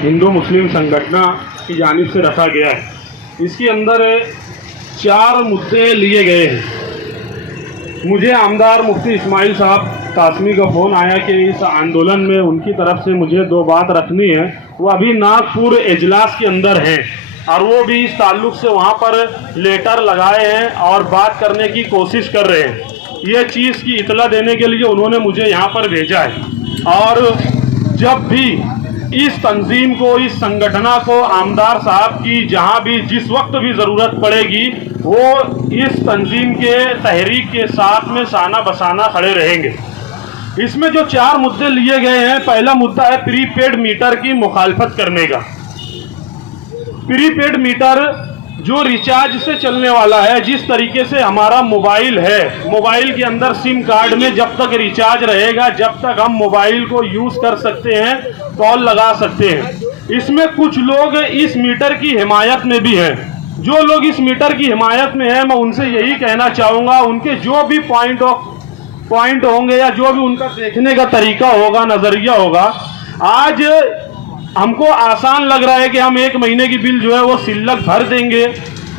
हिंदू मुस्लिम संगठन की जानिब से रखा गया है। इसके अंदर 4 मुद्दे लिए गए हैं। मुझे आमदार मुफ्ती इस्माइल साहब कासमी का फ़ोन आया कि इस आंदोलन में उनकी तरफ से मुझे 2 बात रखनी है। वो अभी नागपुर इजलास के अंदर हैं और वो भी इस ताल्लुक़ से वहाँ पर लेटर लगाए हैं और बात करने की कोशिश कर रहे हैं। ये चीज़ की इतला देने के लिए उन्होंने मुझे यहाँ पर भेजा है। और जब भी इस तंजीम को, इस संगठना को आमदार साहब की जहाँ भी जिस वक्त भी ज़रूरत पड़ेगी, वो इस तंजीम के तहरीक के साथ में शाना बसाना खड़े रहेंगे। इसमें जो 4 मुद्दे लिए गए हैं, पहला मुद्दा है प्रीपेड मीटर की मुखालफत करने का। प्रीपेड मीटर जो रिचार्ज से चलने वाला है, जिस तरीके से हमारा मोबाइल है, मोबाइल के अंदर सिम कार्ड में जब तक रिचार्ज रहेगा, जब तक हम मोबाइल को यूज़ कर सकते हैं, कॉल लगा सकते हैं। इसमें कुछ लोग इस मीटर की हिमायत में भी हैं। जो लोग इस मीटर की हिमायत में हैं, मैं उनसे यही कहना चाहूँगा, उनके जो भी पॉइंट होंगे या जो भी उनका देखने का तरीका होगा, नज़रिया होगा, आज हमको आसान लग रहा है कि हम 1 महीने की बिल जो है वो सिल्लक भर देंगे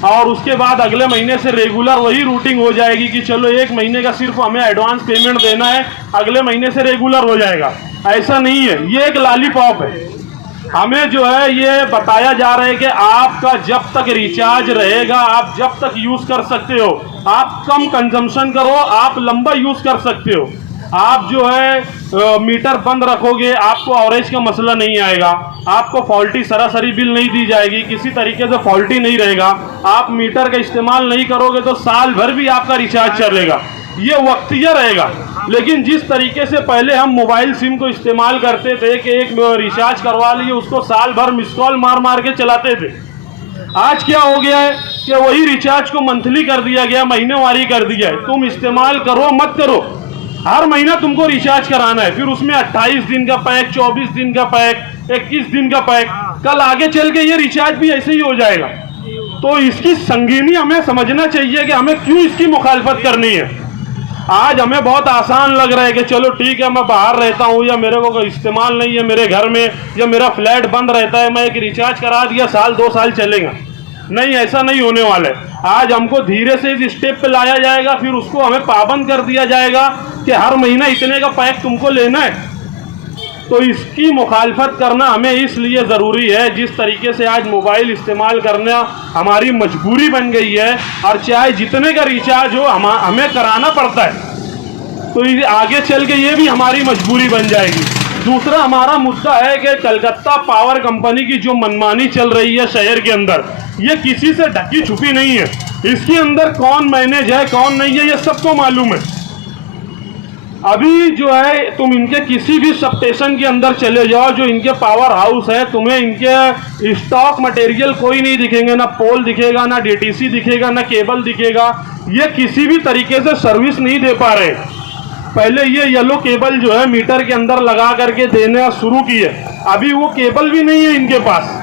और उसके बाद अगले महीने से रेगुलर वही रूटीन हो जाएगी कि चलो 1 महीने का सिर्फ हमें एडवांस पेमेंट देना है, अगले महीने से रेगुलर हो जाएगा। ऐसा नहीं है, ये एक लॉलीपॉप है। हमें जो है ये बताया जा रहा है कि आपका जब तक रिचार्ज रहेगा, आप जब तक यूज़ कर सकते हो, आप कम कंजम्पशन करो, आप लंबा यूज़ कर सकते हो। आप जो है मीटर बंद रखोगे, आपको ऑवरेज का मसला नहीं आएगा, आपको फॉल्टी सरासरी बिल नहीं दी जाएगी, किसी तरीके से फॉल्टी नहीं रहेगा। आप मीटर का इस्तेमाल नहीं करोगे तो साल भर भी आपका रिचार्ज चलेगा, ये वक्तिया रहेगा। लेकिन जिस तरीके से पहले हम मोबाइल सिम को इस्तेमाल करते थे कि एक रिचार्ज करवा लिए, उसको साल भर मिस कॉल मार मार के चलाते थे, आज क्या हो गया है कि वही रिचार्ज को मंथली कर दिया गया, महीनेवारी कर दिया है। तुम इस्तेमाल करो मत करो, हर महीना तुमको रिचार्ज कराना है। फिर उसमें 28 दिन का पैक, 24 दिन का पैक, 21 दिन का पैक, कल आगे चल के ये रिचार्ज भी ऐसे ही हो जाएगा। तो इसकी संगीनी हमें समझना चाहिए कि हमें क्यों इसकी मुखालफत करनी है। आज हमें बहुत आसान लग रहा है कि चलो ठीक है, मैं बाहर रहता हूँ या मेरे को कोई इस्तेमाल नहीं है मेरे घर में, या मेरा फ्लैट बंद रहता है, मैं एक रिचार्ज करा दिया, साल 2 साल चलेगा। नहीं, ऐसा नहीं होने वाला है। आज हमको धीरे से इस स्टेप पे लाया जाएगा, फिर उसको हमें पाबंद कर दिया जाएगा कि हर महीना इतने का पैक तुमको लेना है। तो इसकी मुखालफत करना हमें इसलिए ज़रूरी है, जिस तरीके से आज मोबाइल इस्तेमाल करना हमारी मजबूरी बन गई है, और चाहे जितने का रिचार्ज हो हमें कराना पड़ता है। तो आगे चल के ये भी हमारी मजबूरी बन जाएगी। दूसरा हमारा मुद्दा है कि कलकत्ता पावर कंपनी की जो मनमानी चल रही है शहर के अंदर, ये किसी से ढकी छुपी नहीं है। इसके अंदर कौन मैनेज है, कौन नहीं है, ये सबको मालूम है। अभी जो है तुम इनके किसी भी सब स्टेशन के अंदर चले जाओ, जो इनके पावर हाउस है, तुम्हें इनके स्टॉक मटेरियल कोई नहीं दिखेंगे, ना पोल दिखेगा, ना डीटीसी दिखेगा, ना केबल दिखेगा। ये किसी भी तरीके से सर्विस नहीं दे पा रहे। पहले ये येलो केबल जो है मीटर के अंदर लगा करके देना शुरू किए, अभी वो केबल भी नहीं है इनके पास।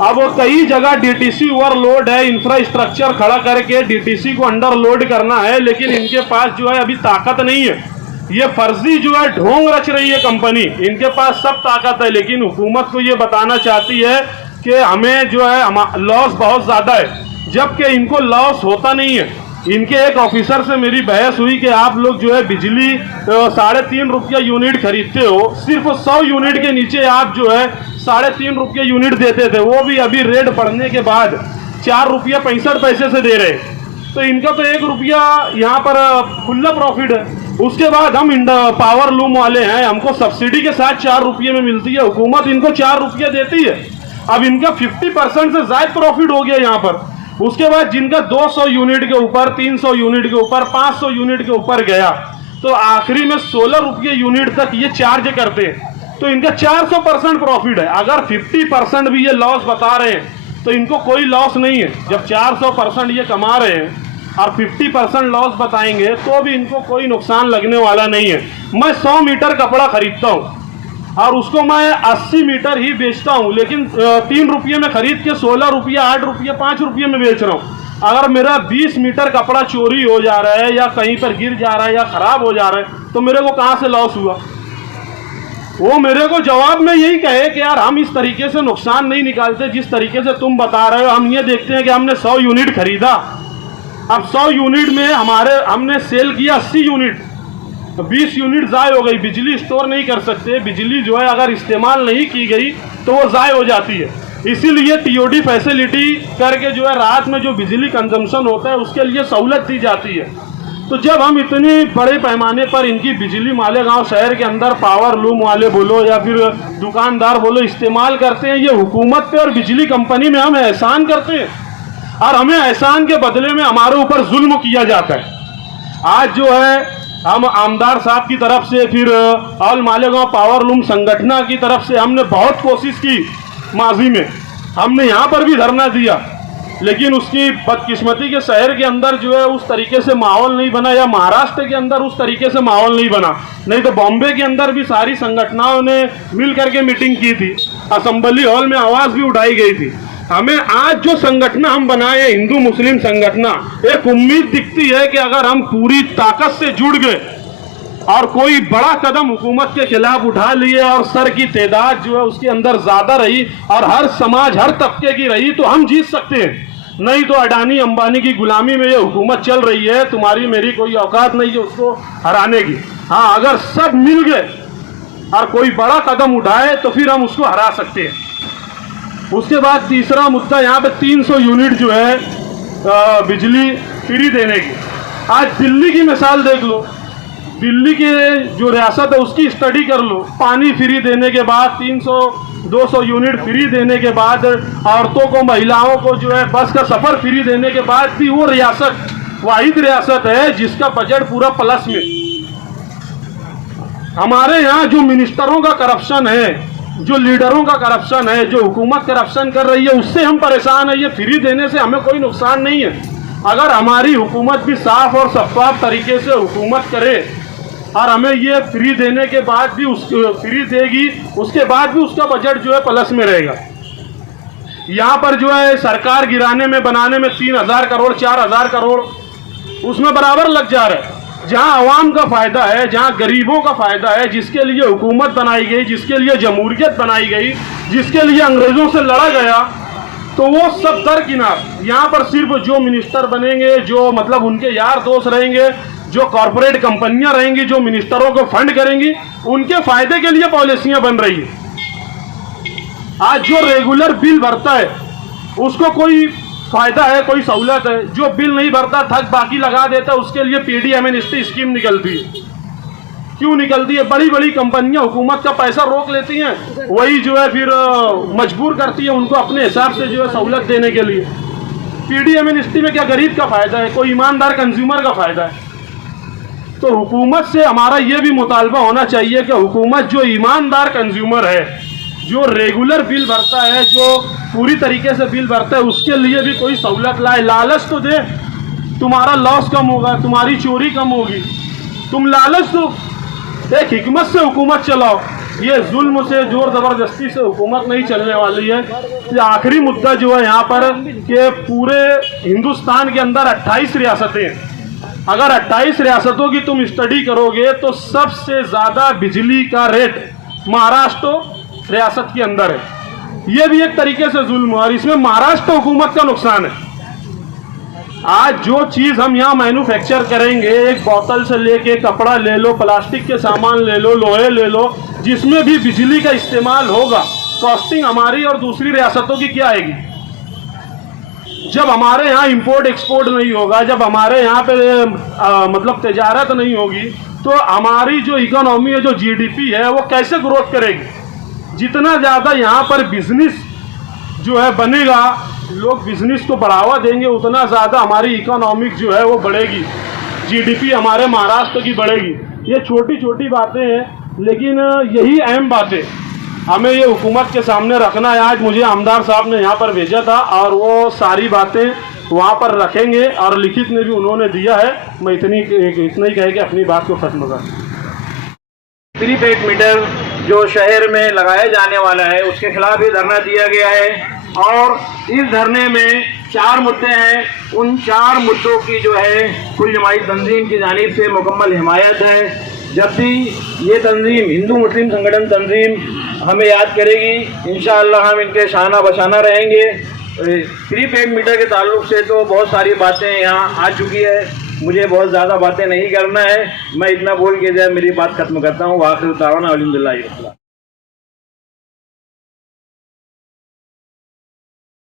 अब वो कई जगह डीटीसी ओवरलोड है, इंफ्रास्ट्रक्चर खड़ा करके डीटीसी को अंडर लोड करना है, लेकिन इनके पास जो है अभी ताकत नहीं है। ये फर्जी जो है ढोंग रच रही है कंपनी, इनके पास सब ताकत है, लेकिन हुकूमत को ये बताना चाहती है कि हमें जो है लॉस बहुत ज़्यादा है, जबकि इनको लॉस होता नहीं है। इनके एक ऑफिसर से मेरी बहस हुई कि आप लोग जो है बिजली 3.5 रुपया यूनिट खरीदते हो, सिर्फ 100 यूनिट के नीचे आप जो है 3.5 रुपये यूनिट देते थे, वो भी अभी रेट बढ़ने के बाद 4 रुपया 65 पैसे से दे रहे। तो इनका तो 1 रुपया यहाँ पर खुला प्रॉफिट है। उसके बाद हम पावर लूम वाले हैं, हमको सब्सिडी के साथ 4 रुपये में मिलती है, हुकूमत इनको 4 रुपया देती है। अब इनका 50% से ज़्यादा प्रॉफिट हो गया यहाँ पर। उसके बाद जिनका 200 यूनिट के ऊपर, 300 यूनिट के ऊपर, 500 यूनिट के ऊपर गया, तो आखिरी में 16 रुपये यूनिट तक ये चार्ज करते हैं। तो इनका 400% प्रॉफिट है। अगर 50% भी ये लॉस बता रहे हैं तो इनको कोई लॉस नहीं है। जब 400% ये कमा रहे हैं और 50% लॉस बताएंगे तो भी इनको कोई नुकसान लगने वाला नहीं है। मैं 100 मीटर कपड़ा खरीदता हूँ और उसको मैं 80 मीटर ही बेचता हूँ, लेकिन 3 रुपये में खरीद के 16 रुपये, 8 रुपये, 5 रुपये में बेच रहा हूँ। अगर मेरा 20 मीटर कपड़ा चोरी हो जा रहा है या कहीं पर गिर जा रहा है या ख़राब हो जा रहा है, तो मेरे को कहाँ से लॉस हुआ? वो मेरे को जवाब में यही कहे कि यार हम इस तरीके से नुकसान नहीं निकालते जिस तरीके से तुम बता रहे हो। हम ये देखते हैं कि हमने 100 यूनिट खरीदा, अब 100 यूनिट में हमने सेल किया 80 यूनिट, 20 यूनिट ज़ाय हो गई। बिजली स्टोर नहीं कर सकते, बिजली जो है अगर इस्तेमाल नहीं की गई तो वो ज़ाय हो जाती है। इसीलिए टीओडी फैसिलिटी करके जो है रात में जो बिजली कंजम्पशन होता है उसके लिए सहूलत दी जाती है। तो जब हम इतने बड़े पैमाने पर इनकी बिजली मालेगांव शहर के अंदर पावर लूम वाले बोलो या फिर दुकानदार बोलो इस्तेमाल करते हैं, ये हुकूमत पे और बिजली कंपनी में हम एहसान करते हैं और हमें एहसान के बदले में हमारे ऊपर जुल्म किया जाता है। आज जो है हम आमदार साहब की तरफ से फिर ऑल मालेगांव पावर लूम संगठन की तरफ से हमने बहुत कोशिश की, माजी में हमने यहाँ पर भी धरना दिया, लेकिन उसकी बदकिस्मती के शहर के अंदर जो है उस तरीके से माहौल नहीं बना, या महाराष्ट्र के अंदर उस तरीके से माहौल नहीं बना। नहीं तो बॉम्बे के अंदर भी सारी संगठनों ने मिल करके मीटिंग की थी, असेंबली हॉल में आवाज़ भी उठाई गई थी। हमें आज जो संगठन हम बनाए हिंदू मुस्लिम संगठन, एक उम्मीद दिखती है कि अगर हम पूरी ताकत से जुड़ गए और कोई बड़ा कदम हुकूमत के खिलाफ उठा लिए और सर की तादाद जो है उसके अंदर ज़्यादा रही और हर समाज हर तबके की रही तो हम जीत सकते हैं। नहीं तो अडानी अंबानी की गुलामी में ये हुकूमत चल रही है, तुम्हारी मेरी कोई औकात नहीं है उसको हराने की। हाँ, अगर सब मिल गए और कोई बड़ा कदम उठाए तो फिर हम उसको हरा सकते हैं। उसके बाद तीसरा मुद्दा यहाँ पे 300 यूनिट जो है बिजली फ्री देने की। आज दिल्ली की मिसाल देख लो, दिल्ली की जो रियासत है उसकी स्टडी कर लो। पानी फ्री देने के बाद 300-200 यूनिट फ्री देने के बाद औरतों को महिलाओं को जो है बस का सफ़र फ्री देने के बाद भी वो रियासत वाहिद रियासत है जिसका बजट पूरा प्लस में। हमारे यहाँ जो मिनिस्टरों का करप्शन है, जो लीडरों का करप्शन है, जो हुकूमत करप्शन कर रही है, उससे हम परेशान हैं। ये फ्री देने से हमें कोई नुकसान नहीं है। अगर हमारी हुकूमत भी साफ और शफाफ तरीके से हुकूमत करे और हमें ये फ्री देने के बाद भी फ्री देगी, उसके बाद भी उसका बजट जो है प्लस में रहेगा। यहाँ पर जो है सरकार गिराने में बनाने में 3000 करोड़ 4000 करोड़ उसमें बराबर लग जा रहा है। जहाँ अवाम का फ़ायदा है, जहाँ गरीबों का फ़ायदा है, जिसके लिए हुकूमत बनाई गई, जिसके लिए जमहूरियत बनाई गई, जिसके लिए अंग्रेज़ों से लड़ा गया, तो वो सब दरकिनार। यहाँ पर सिर्फ जो मिनिस्टर बनेंगे, जो मतलब उनके यार दोस्त रहेंगे, जो कॉरपोरेट कंपनियां रहेंगी, जो मिनिस्टरों को फंड करेंगी, उनके फायदे के लिए पॉलिसियां बन रही है। आज जो रेगुलर बिल भरता है उसको कोई फायदा है, कोई सहूलत है। जो बिल नहीं भरता थक बाकी लगा देता है, उसके लिए पीडी एमनेस्टी स्कीम निकलती है। क्यों निकलती है? बड़ी बड़ी कंपनियां हुकूमत का पैसा रोक लेती हैं, वही जो है फिर मजबूर करती है उनको अपने हिसाब से जो है सहूलत देने के लिए। पीडी एमनेस्टी में क्या गरीब का फायदा है? कोई ईमानदार कंज्यूमर का फायदा है? तो हुकूमत से हमारा ये भी मुतालबा होना चाहिए कि हुकूमत जो ईमानदार कंज्यूमर है, जो रेगुलर बिल भरता है, जो पूरी तरीके से बिल भरता है, उसके लिए भी कोई सहूलत लाए। लालच तो दे, तुम्हारा लॉस कम होगा, तुम्हारी चोरी कम होगी। तुम लालच दो, एक हिकमत से हुकूमत चलाओ। ये जुल्म से जोर ज़बरदस्ती से हुकूमत नहीं चलने वाली है। ये आखिरी मुद्दा जो है यहाँ पर कि पूरे हिंदुस्तान के अंदर 28 रियासतें हैं। अगर 28 रियासतों की तुम स्टडी करोगे तो सबसे ज़्यादा बिजली का रेट महाराष्ट्र रियासत के अंदर है। ये भी एक तरीके से जुल्म है और इसमें महाराष्ट्र हुकूमत का नुकसान है। आज जो चीज़ हम यहाँ मैन्युफैक्चर करेंगे, एक बोतल से लेके कपड़ा ले लो, प्लास्टिक के सामान ले लो, लोहे ले लो, जिसमें भी बिजली का इस्तेमाल होगा, कॉस्टिंग हमारी और दूसरी रियासतों की क्या आएगी? जब हमारे यहाँ इंपोर्ट एक्सपोर्ट नहीं होगा, जब हमारे यहाँ पे मतलब तजारत नहीं होगी, तो हमारी जो इकोनॉमी है, जो जीडीपी है, वो कैसे ग्रोथ करेगी? जितना ज़्यादा यहाँ पर बिजनेस जो है बनेगा, लोग बिजनेस को बढ़ावा देंगे, उतना ज़्यादा हमारी इकोनॉमिक जो है वो बढ़ेगी, जीडीपी हमारे महाराष्ट्र की बढ़ेगी। ये छोटी छोटी बातें हैं, लेकिन यही अहम बातें हमें ये हुकूमत के सामने रखना है। आज मुझे आमदार साहब ने यहाँ पर भेजा था और वो सारी बातें वहाँ पर रखेंगे और लिखित में भी उन्होंने दिया है। मैं इतना ही कह के अपनी बात को खत्म कर। प्रीपेड मीटर जो शहर में लगाया जाने वाला है उसके खिलाफ भी धरना दिया गया है और इस धरने में 4 मुद्दे हैं। उन 4 मुद्दों की जो है कुल जमात तंजीम की जानिब से मुकम्मल हिमायत है। जब भी ये तंजीम, हिंदू मुस्लिम संगठन तंजीम हमें याद करेगी, इंशाअल्लाह हम इनके शाना बशाना रहेंगे। प्रीपेड मीटर के ताल्लुक से तो बहुत सारी बातें यहाँ आ चुकी है, मुझे बहुत ज़्यादा बातें नहीं करना है। मैं इतना बोल के जो है मेरी बात खत्म करता हूँ। वाखिर दावाना अल्हम्दुलिल्लाह।